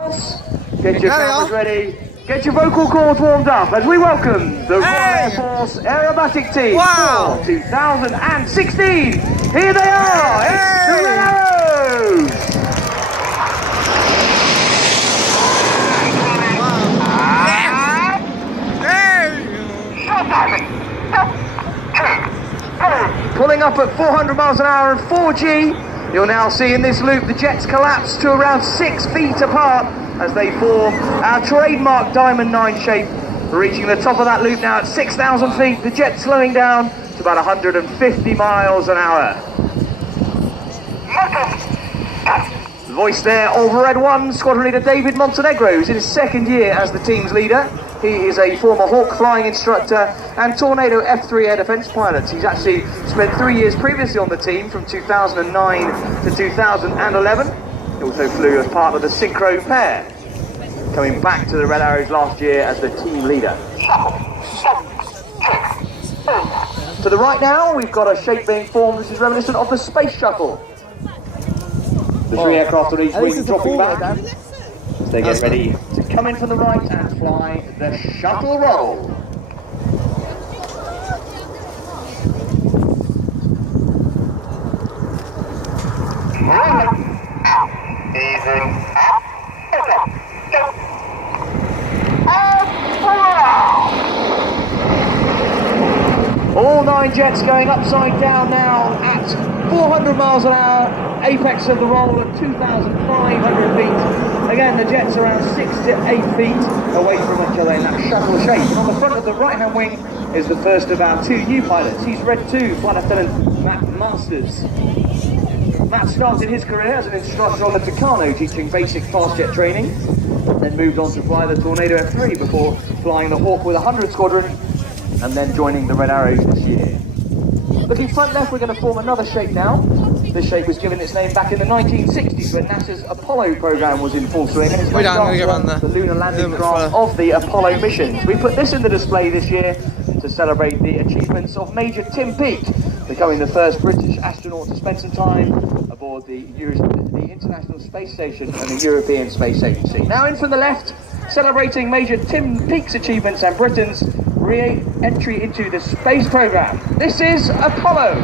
Get your cameras ready. Get your vocal cords warmed up as we welcome the Royal Air Force Aerobatic Team for 2016. Here they are. It's the Red Arrows. Pulling up at 400 miles an hour and 4G, you'll now see in this loop the jets collapse to around 6 feet apart as they form our trademark Diamond 9 shape. We're reaching the top of that loop now at 6,000 feet, the jet slowing down to about 150 miles an hour. The voice there of Red 1, Squadron Leader David Montenegro is in his second year as the team's leader. He is a former Hawk flying instructor and Tornado F3 air defense pilot. He's actually spent 3 years previously on the team from 2009 to 2011. He also flew as part of the Synchro pair, coming back to the Red Arrows last year as the team leader. To the right now, we've got a shape being formed. This is reminiscent of the Space Shuttle. The 3 aircraft on each wing dropping back. They get ready to come in from the right and fly the shuttle roll. All 9 jets going upside down now at 400 miles an hour, apex of the roll at 2,500 feet. Again, the jets are around 6 to 8 feet away from each other in that shuttle shape. And on the front of the right-hand wing is the first of our 2 new pilots. He's Red 2, Flight Lieutenant Matt Masters. Matt started his career as an instructor on the Tucano, teaching basic fast jet training, then moved on to fly the Tornado F3 before flying the Hawk with 100 Squadron, and then joining the Red Arrows this year. Looking front left, we're going to form another shape now. This shape was given its name back in the 1960s when NASA's Apollo program was in full swing, and it's the lunar landing craft of the Apollo missions. We put this in the display this year to celebrate the achievements of Major Tim Peake, becoming the first British astronaut to spend some time aboard the International Space Station and the European Space Agency. Now in from the left, celebrating Major Tim Peake's achievements and Britain's re-entry into the space program. This is Apollo.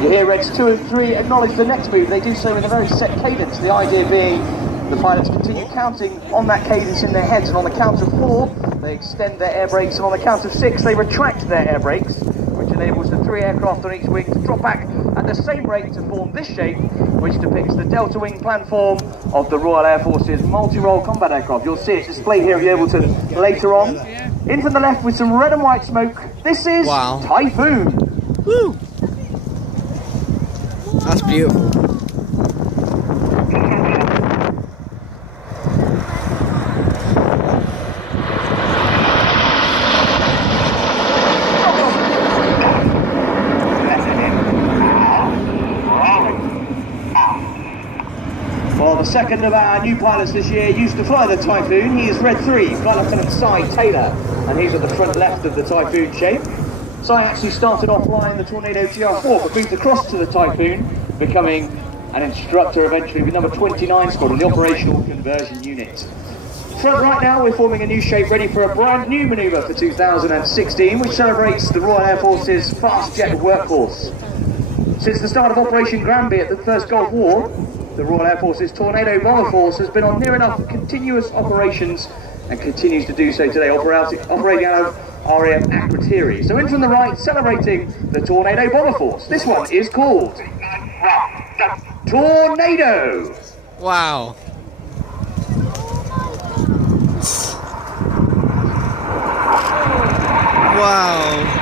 You hear Reds 2 and 3 acknowledge the next move. They do so in a very set cadence, the idea being the pilots continue counting on that cadence in their heads, and on the count of 4 they extend their air brakes, and on the count of 6 they retract their air brakes, which enables the 3 aircraft on each wing to drop back at the same rate to form this shape, which depicts the delta wing platform of the Royal Air Force's multi-role combat aircraft. You'll see it displayed here at Yeovilton later on. In from the left with some red and white smoke, this is Typhoon. Woo! That's beautiful. Well, the second of our new pilots this year used to fly the Typhoon. He is Red 3, Flight Lieutenant Cy Taylor, and he's at the front left of the Typhoon shape. Cy actually started off flying the Tornado GR4, but moved across to the Typhoon, becoming an instructor eventually with number 29 Squadron, the Operational Conversion Unit. Front right now, we're forming a new shape ready for a brand new manoeuvre for 2016, which celebrates the Royal Air Force's fast jet workhorse. Since the start of Operation Granby at the First Gulf War, the Royal Air Force's Tornado Bomber Force has been on near enough continuous operations and continues to do so today, operating out of RAF Akrotiri. So in from the right, celebrating the Tornado Bomber Force. This one is called Tornado. Wow. Wow.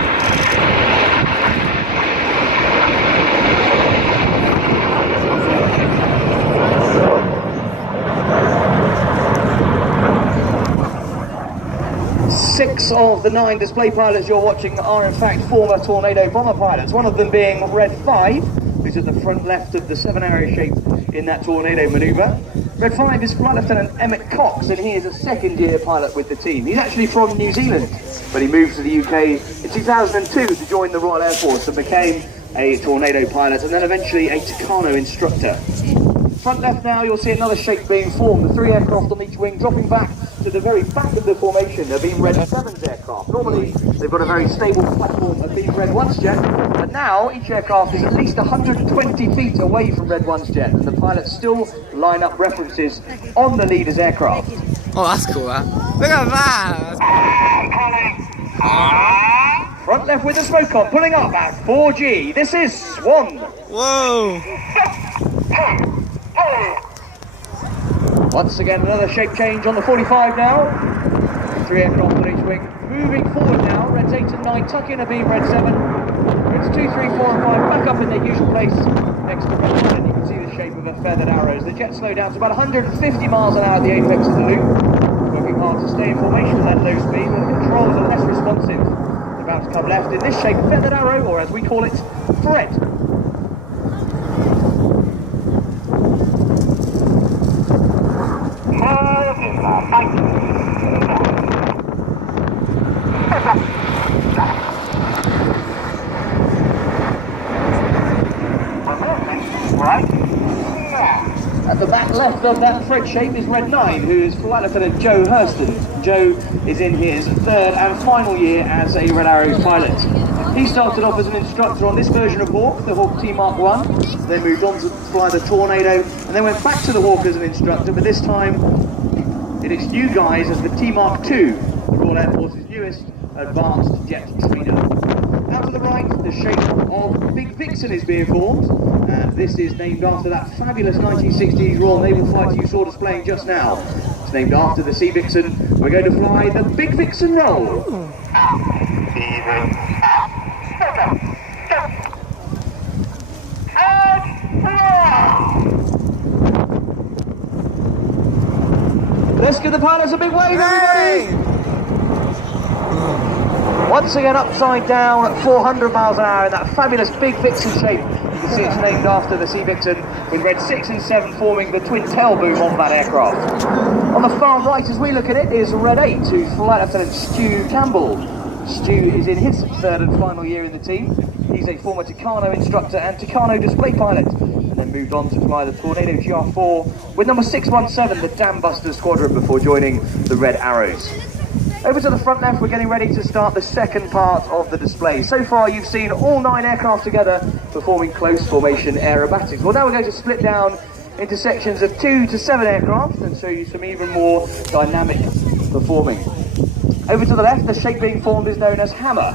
Six of the 9 display pilots you're watching are in fact former Tornado Bomber pilots, one of them being Red 5, who's at the front left of the 7-area shape in that Tornado manoeuvre. Red 5 is Flight Lieutenant Emmett Cox, and he is a second-year pilot with the team. He's actually from New Zealand, but he moved to the UK in 2002 to join the Royal Air Force and became a Tornado pilot and then eventually a Tucano instructor. Front left now, you'll see another shape being formed. The 3 aircraft on each wing dropping back to the very back of the formation. They're being Red 7's aircraft. Normally, they've got a very stable platform of being Red 1's jet, but now each aircraft is at least 120 feet away from Red 1's jet, and the pilots still line up references on the leader's aircraft. Oh, that's cool, that. Look at that! Front left with the smoke on, pulling up at 4G. This is Swan. Whoa! Once again, another shape change on the 45 now. 3 aircraft on each wing. Moving forward now, Reds 8 and 9 tuck in a beam, Red 7. Reds 2, 3, 4 and 5 back up in their usual place next to Red 1, and you can see the shape of a feathered arrows. The jet slow down to about 150 miles an hour at the apex of the loop. Working hard to stay in formation at low speed, but the controls are less responsive. They're about to come left in this shape, feathered arrow, or as we call it, Fred. At the back left of that Fred shape is Red 9, who is Flight Lieutenant Joe Hurston. Joe is in his 3rd and final year as a Red Arrows pilot. He started off as an instructor on this version of Hawk, the Hawk T Mark 1, then moved on to fly the Tornado, and then went back to the Hawk as an instructor, but this time in its new guise as the T Mark 2, the Royal Air Force's newest advanced jet trainer. Now to the right, the shape of Big Vixen is being formed, and this is named after that fabulous 1960s Royal Naval fighter you saw displaying just now. It's named after the Sea Vixen. We're going to fly the Big Vixen roll. Let's give the pilots a big wave, everybody! Once again, upside down at 400 miles an hour in that fabulous Big Vixen shape. You can see it's named after the Sea Vixen, with Red 6 and 7 forming the twin tail boom of that aircraft. On the far right, as we look at it, is Red 8, who's Flight Lieutenant Stu Campbell. Stu is in his 3rd and final year in the team. He's a former Tucano instructor and Tucano display pilot, and then moved on to fly the Tornado GR4 with number 617, the Dam Buster Squadron, before joining the Red Arrows. Over to the front left, we're getting ready to start the second part of the display. So far, you've seen all 9 aircraft together performing close formation aerobatics. Well, now we're going to split down into sections of 2 to 7 aircraft and show you some even more dynamic performing. Over to the left, the shape being formed is known as Hammer.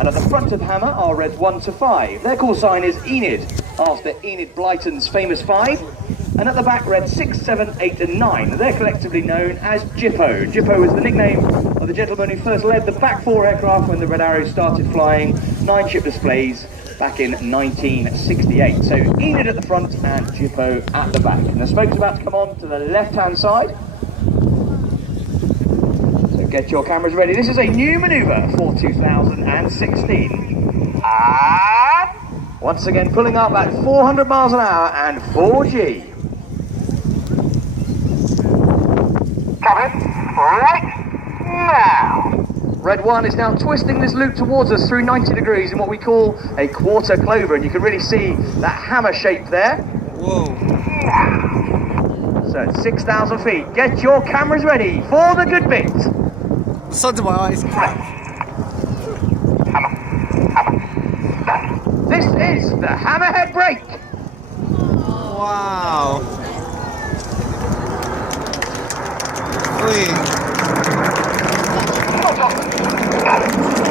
And at the front of Hammer are Reds 1 to 5. Their call sign is Enid, after Enid Blyton's famous 5. And at the back, Red 6, 7, 8 and 9. They're collectively known as Jippo. Jippo is the nickname of the gentleman who first led the back 4 aircraft when the Red Arrows started flying 9-ship displays back in 1968. So Enid at the front and Jippo at the back. And the smoke's about to come on to the left-hand side. So get your cameras ready. This is a new manoeuvre for 2016. Once again, pulling up at 400 miles an hour and 4G. Coming right now. Red 1 is now twisting this loop towards us through 90 degrees in what we call a quarter clover, and you can really see that hammer shape there. Whoa. So it's 6,000 feet. Get your cameras ready for the good bit. So do my eyes. This is the hammerhead brake. Wow.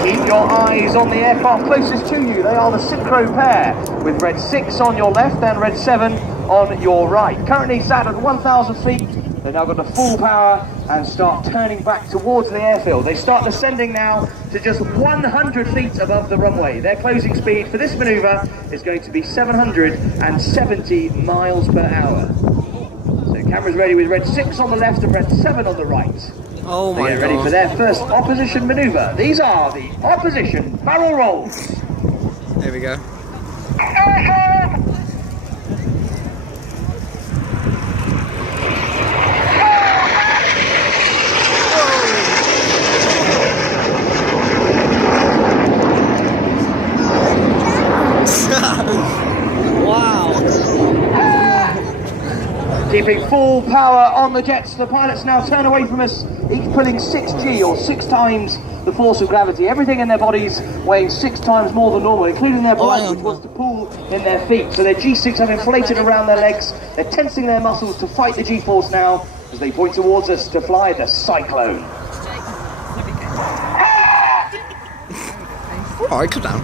Keep your eyes on the aircraft closest to you. They are the synchro pair, with Red 6 on your left and Red 7 on your right. Currently sat at 1,000 feet. They've now got the full power and start turning back towards the airfield. They start descending now to just 100 feet above the runway. Their closing speed for this manoeuvre is going to be 770 miles per hour. So cameras ready with Red 6 on the left and Red 7 on the right. Oh my God. They get ready for their first opposition manoeuvre. These are the opposition barrel rolls. There we go. full power on the jets. The pilots now turn away from us, each pulling 6G, or 6 times the force of gravity. Everything in their bodies weighing 6 times more than normal, including their blood, which wants to pool in their feet. So their G6 have inflated around their legs. They're tensing their muscles to fight the G-force now as they point towards us to fly the Cyclone. Alright, calm down.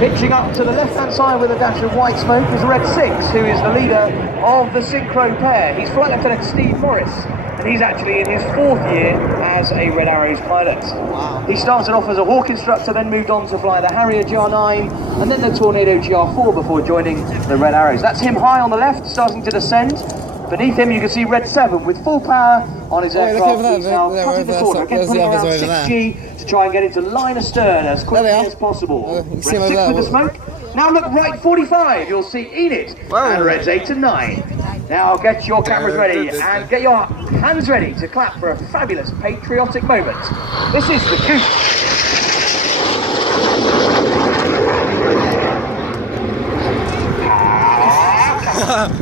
Pitching up to the left-hand side with a dash of white smoke is Red 6, who is the leader of the synchro pair. He's Flight Lieutenant Steve Morris, and he's actually in his 4th year as a Red Arrows pilot. Wow. He started off as a Hawk instructor, then moved on to fly the Harrier GR9, and then the Tornado GR4 before joining the Red Arrows. That's him high on the left, starting to descend. Beneath him you can see Red 7 with full power on his aircraft. He's now cutting the corner, again pulling around 6G to try and get into line astern as quickly as possible. Red 6 with the smoke. Now look right 45, you'll see Enid and Reds 8 and 9. Now get your cameras ready and get your hands ready to clap for a fabulous patriotic moment. This is the Goose.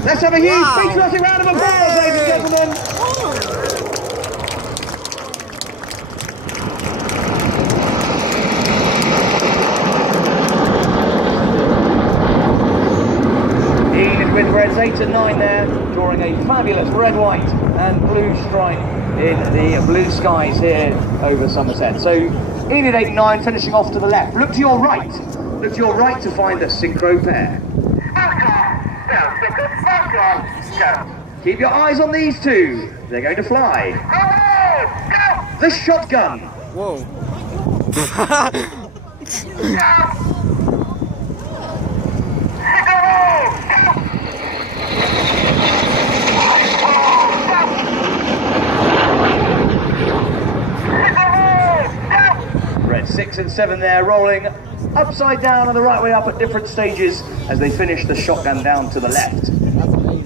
Let's have a huge patriotic round of applause, ladies and gentlemen. Enid with Reds 8 and 9 there, drawing a fabulous red, white and blue stripe in the blue skies here over Somerset. So Enid 8 and 9 finishing off to the left. Look to your right. Look to your right to find the synchro pair. Keep your eyes on these two. They're going to fly. The shotgun. Whoa. Red 6 and 7 there, rolling upside down and the right way up at different stages as they finish the shotgun down to the left.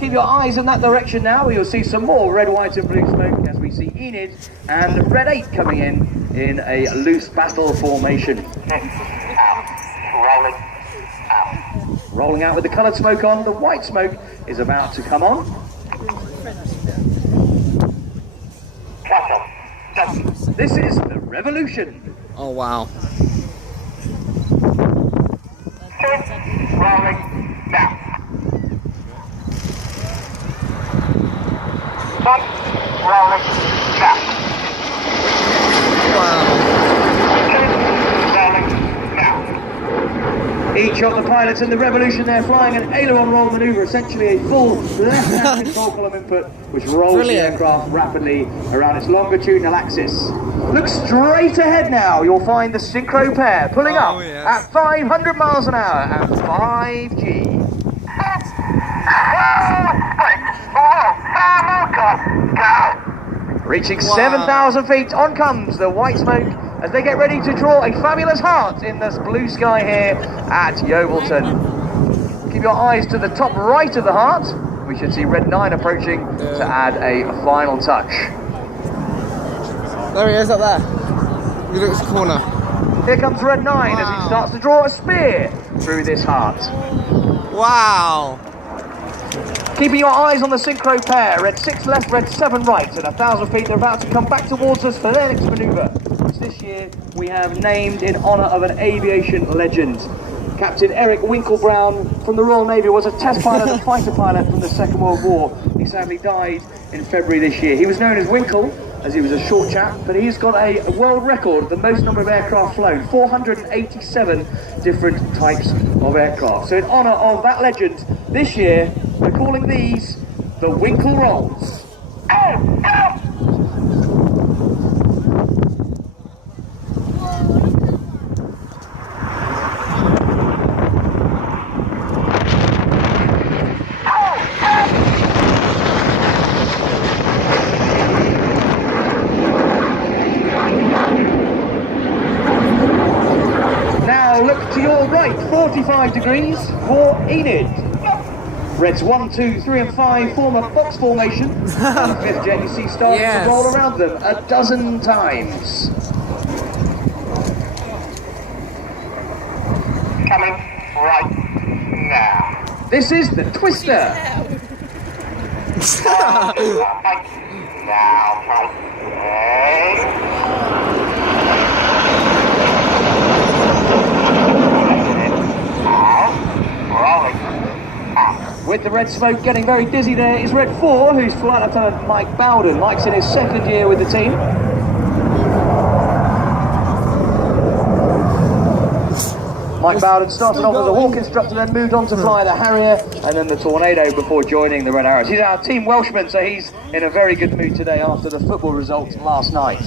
Keep your eyes in that direction now, where you'll see some more red, white and blue smoke as we see Enid and Red 8 coming in a loose battle formation. Rolling out with the coloured smoke on, the white smoke is about to come on. This is the Revolution. Oh wow. Rolling down. Rolling down. Wow. Rolling down. Each of the pilots in the Revolution, they're flying an aileron roll manoeuvre, essentially a full left-hand control column input, which rolls the aircraft rapidly around its longitudinal axis. Look straight ahead now, you'll find the synchro pair pulling up at 500 miles an hour at 5G. Reaching 7,000 feet, on comes the white smoke as they get ready to draw a fabulous heart in this blue sky here at Yeovilton. Keep your eyes to the top right of the heart. We should see Red 9 approaching to add a final touch. There he is up there. He looks corner. Here comes Red 9 as he starts to draw a spear through this heart. Wow. Keeping your eyes on the synchro pair, Red 6 left, Red 7 right. At 1,000 feet, they're about to come back towards us for their next manoeuvre, which this year we have named in honour of an aviation legend. Captain Eric Winklebrown from the Royal Navy was a test pilot and fighter pilot from the Second World War. He sadly died in February this year. He was known as Winkle, as he was a short chap, but he's got a world record, the most number of aircraft flown, 487 different types of aircraft. So in honour of that legend, this year, we're calling these the Winkle Rolls. Now look to your right, 45 degrees for Enid. Reds 1, 2, 3 and 5 form a box formation. And the fifth jet you see starting to roll around them a dozen times. right now. This is the Twister. Right now, okay. Rolling. With the red smoke getting very dizzy there is Red 4, who's Flight Lieutenant Mike Bowden. Mike's in his second year with the team. Mike Bowden started off as a Hawk instructor, then moved on to fly the Harrier and then the Tornado before joining the Red Arrows. He's our team Welshman, so he's in a very good mood today after the football results last night.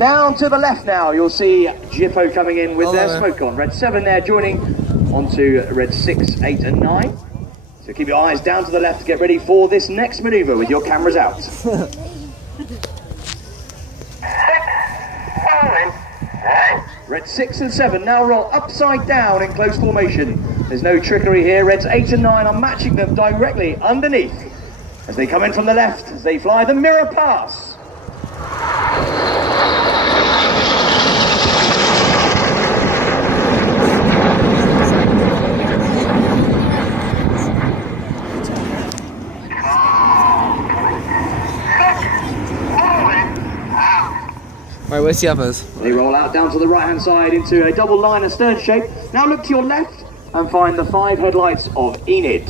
Down to the left now, you'll see Jippo coming in with their smoke on. Red 7 there joining onto Red 6, 8 and 9. So keep your eyes down to the left to get ready for this next manoeuvre with your cameras out. Red 6 and 7 now roll upside down in close formation. There's no trickery here. Reds 8 and 9 are matching them directly underneath as they come in from the left as they fly the mirror pass. Right, where's the others? They roll out down to the right hand side into a double line of stern shape. Now look to your left and find the 5 headlights of Enid.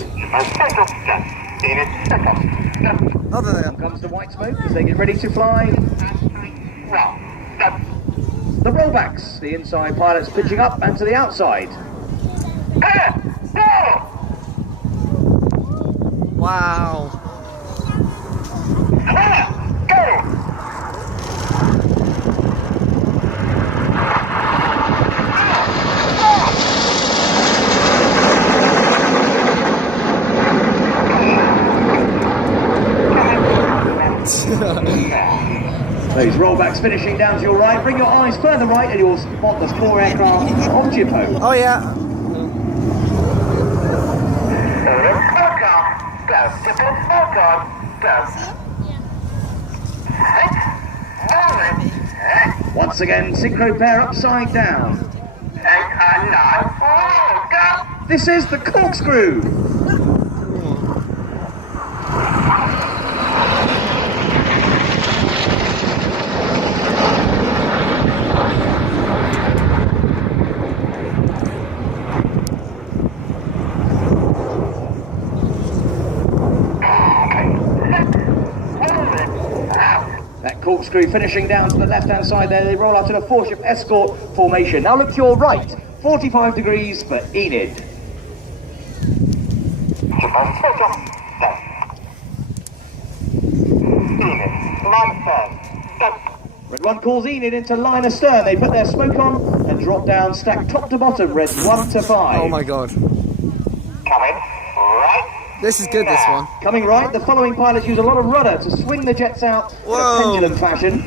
Oh, there they Here comes the white smoke as they get ready to fly the rollbacks. The inside pilots pitching up and to the outside. Wow. Those rollbacks finishing down to your right. Bring your eyes further right and you'll spot the 4 aircraft of Jippo. Oh, yeah. Once again, synchro pair upside down. This is the corkscrew. That corkscrew finishing down to the left-hand side there. They roll out to the 4-ship escort formation. Now look to your right, 45 degrees for Enid. Red 1 calls Enid into line astern. They put their smoke on and drop down, stacked top to bottom, Reds 1 to 5. Oh, my God. Coming right. This is good, this one. Coming right, the following pilots use a lot of rudder to swing the jets out in a pendulum fashion.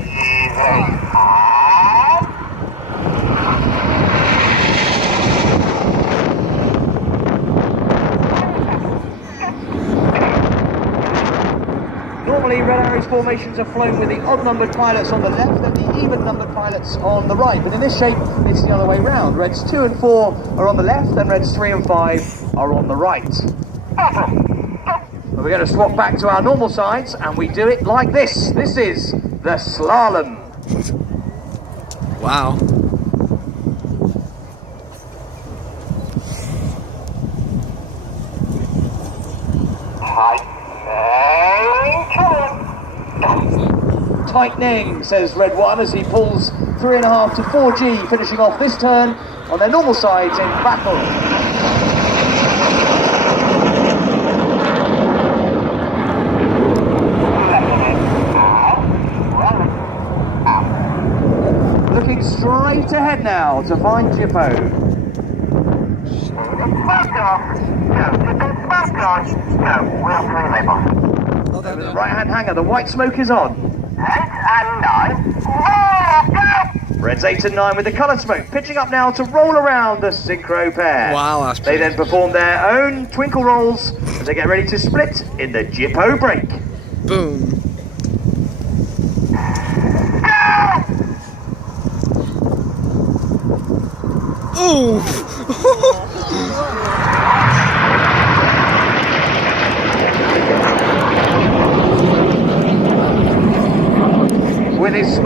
Normally, Red Arrows formations are flown with the odd-numbered pilots on the left and the even-numbered pilots on the right. But in this shape, it's the other way round. Reds 2 and 4 are on the left and Reds 3 and 5 are on the right. We're going to swap back to our normal sides and we do it like this. This is the slalom. Wow. Tightening, says Red 1 as he pulls 3.5 to 4G, finishing off this turn on their normal sides in battle. Looking straight ahead now to find Jippo. Over the right-hand hangar, the white smoke is on. Reds 8 and 9 with the coloured smoke, pitching up now to roll around the synchro pair. Wow, that's They then perform their own twinkle rolls as they get ready to split in the Jippo break. Boom. Ooh.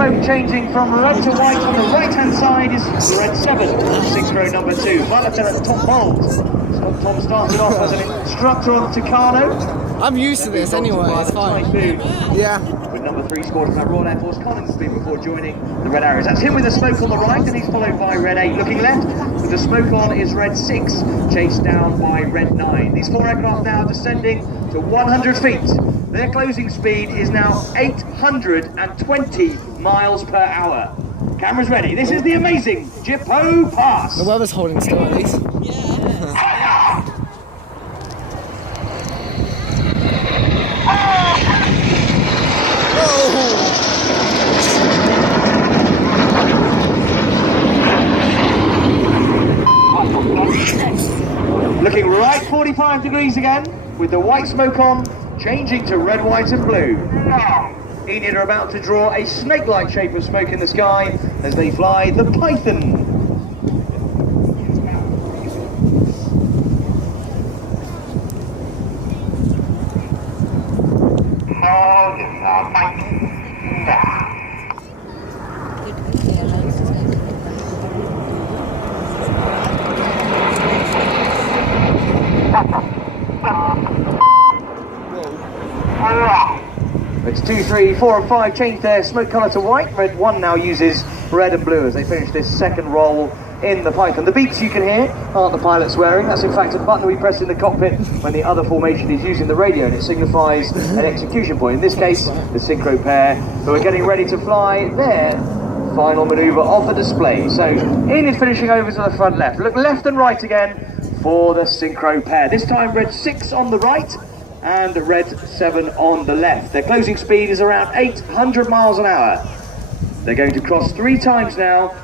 smoke changing from red to white on the right-hand side is red 7, synchro number 2. Flight Lieutenant Tom Bold. Tom started off as an instructor on Tucano. I'm used to this anyway, it's fine. Yeah. With number 3 scored from that Royal Air Force Coningsby before joining the Red Arrows. That's him with the smoke on the right, and he's followed by red 8. Looking left, with the smoke on is red 6, chased down by red 9. These 4 aircraft now descending to 100 feet. Their closing speed is now 820 miles per hour. Cameras ready. This is the amazing Jippo Pass. The weather's holding still at least. Looking right 45 degrees again, with the white smoke on, changing to red, white and blue. Enid are about to draw a snake-like shape of smoke in the sky as they fly the Python. It's 2, 3, 4 and 5 change their smoke colour to white. Red 1 now uses red and blue as they finish this second roll in the Python. The beeps you can hear aren't the pilots wearing. That's in fact a button we press in the cockpit when the other formation is using the radio, and it signifies an execution point. In this case, the synchro pair who are getting ready to fly their final manoeuvre of the display. So Enid finishing over to the front left. Look left and right again for the synchro pair. This time red 6 on the right and red 7 on the left. Their closing speed is around 800 miles an hour. They're going to cross 3 times now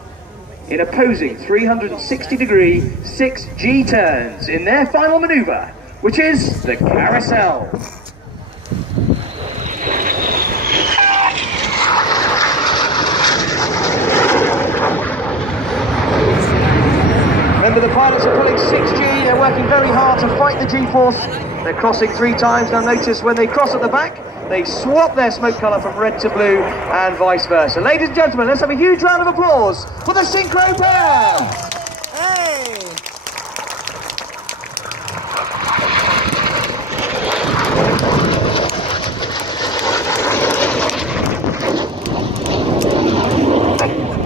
in opposing 360-degree 6G turns in their final manoeuvre, which is the carousel. Remember, the pilots are pulling 6G, they're working very hard to fight the G-force. They're crossing 3 times. Now notice when they cross at the back, they swap their smoke colour from red to blue and vice versa. Ladies and gentlemen, let's have a huge round of applause for the synchro pair! Hey!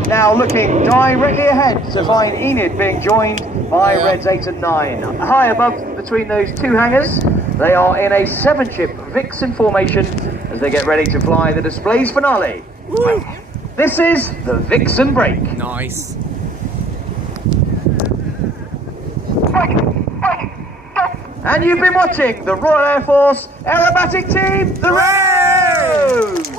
Now looking directly ahead to find Enid being joined by Reds 8 and 9. High above between those 2 hangars, they are in a 7-ship Vixen formation as they get ready to fly the display's finale. Woo. This is the Vixen break. Nice. And you've been watching the Royal Air Force Aerobatic Team, the Arrows!